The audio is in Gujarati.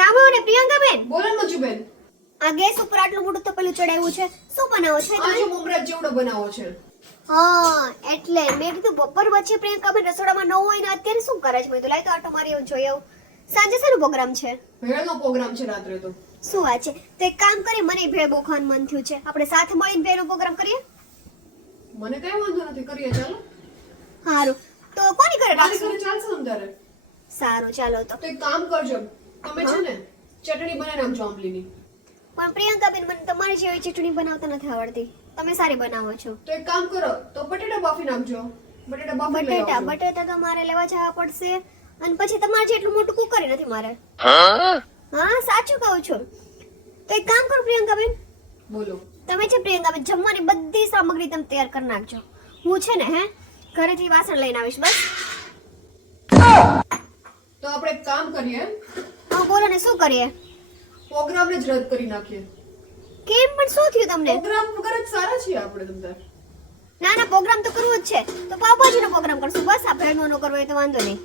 બેન. બોલો ને મંજુબેન. આ ગેસ ઉપર આટલું મોટું તપેલું ચડાવ્યું છે. શું બનાવો છે? આ જો મમરા જેવડો બનાવો છે. હા એટલે મેં કીધું બપોર વચ્ચે પ્રિયંકા બેન રસોડામાં ન હોય ને અત્યારે શું કરે છે? મેં તો લાઈ તો આટો મારી જોઈ આવું. સાંજે શેનો પ્રોગ્રામ છે? ભેળનો પ્રોગ્રામ છે રાત્રે તો. શું વાત છે? તો એક કામ કરીએ મને ભેળ બોખાન મન થયું છે. આપણે સાથે મળીને ભેળનો પ્રોગ્રામ કરીએ? મને કઈ વાંધો નથી કરીએ ચાલો. સારું તો કોની ઘરે રાખશું? ચાલશે ને સારું ચાલો તો એક કામ કરજો. તમે છે ને ચટણી બનાવી નાખજો આંબલીની પણ પ્રિયંકા બેન મને તમારી જેવી ચટણી બનાવતા નથી આવડતી. તમે સારી બનાવો છો. તો એક કામ કરો તો બટેટા બાફી નાખજો. બટેટા બાફી બટેટા બટેટા તો મારે લેવા જવા પડશે. અને પછી તમારે જેટલું મોટું કુકર નથી મારે. હા સાચું કહું છું. તો એક કામ કરો પ્રિયંકા બેન બોલો. તમે છે પ્રિયંકા બેન જમવાની બધી સામગ્રી તમે તૈયાર કરી નાખજો. હું છે ને હે ઘરેથી વાસણ લઈને આવીશ બસ. તો આપણે એક કામ કરીએ. હા બોલો ને શું કરીએ? પ્રોગ્રામને જ રદ કરી નાખીએ. કેમ? પણ શું થયું તમને? પ્રોગ્રામ વગર જ સારા છીએ આપણે તમને ના ના પ્રોગ્રામ તો કરવો જ છે. તો પાવભાજીનો પ્રોગ્રામ કરશું. બસ આ ભેળનો નો કરવો એ તો વાંધો નહીં.